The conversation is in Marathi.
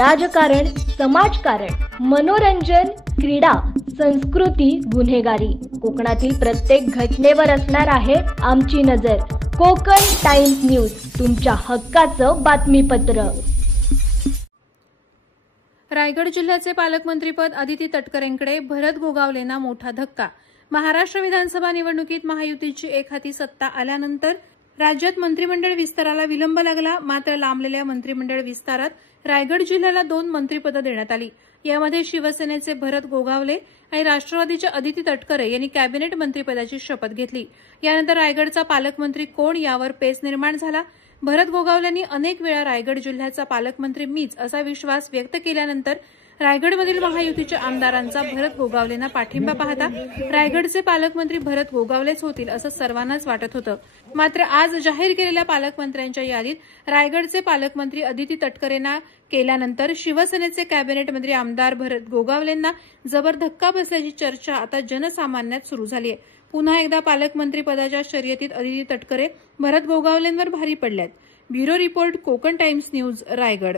राजकारण, समाजकारण, मनोरंजन, क्रीडा, संस्कृती, गुन्हेगारी, कोकणातील प्रत्येक घटनेवर असणार आहे आमची नजर। कोकण टाइम्स न्यूज, तुमच्या हक्काचं बातमीपत्र। रायगड जिल्ह्याचे पालकमंत्रीपद अदिती तटकरेंकडे, भरत गोगावलेंना मोठा धक्का। महाराष्ट्र विधानसभा निवडणुकीत महायुतीची एकहाती सत्ता आल्यानंतर राज्यात मंत्रिमंडळ विस्ताराला विलंब लागला। मात्र लांबलेल्या मंत्रिमंडळ विस्तारात रायगड जिल्ह्याला 2 मंत्रिपदं देण्यात आली। यामध्ये शिवसेनेचे भरत गोगावले आणि राष्ट्रवादीच्या अदिती तटकरे यांनी कॅबिनेट मंत्रिपदाची शपथ घेतली। यानंतर रायगडचा पालकमंत्री कोण यावर पेच निर्माण झाला। भरत गोगावलेंनी अनेक वेळा रायगड जिल्ह्याचा पालकमंत्री मीच असा विश्वास व्यक्त केल्यानंतर रायगडमधील महायुतीच्या आमदारांचा भरत गोगावलेंना पाठिंबा पाहता रायगडचे पालकमंत्री भरत गोगावलेच होतील असं सर्वांनाच वाटत होतं। मात्र आज जाहीर केलेल्या पालकमंत्र्यांच्या यादीत रायगडचे पालकमंत्री अदिती तटकरेंना केल्यानंतर शिवसेनेचे कॅबिनेट मंत्री आमदार भरत गोगावलेंना जबर धक्का बसल्याची चर्चा आता जनसामान्यात सुरू झाली आहे। पुन्हा एकदा पालकमंत्री पदाच्या शर्यतीत अदिती तटकरे भरत गोगावलेंवर भारी पडल्यात। Bureau report, Konkan times news, Raigad.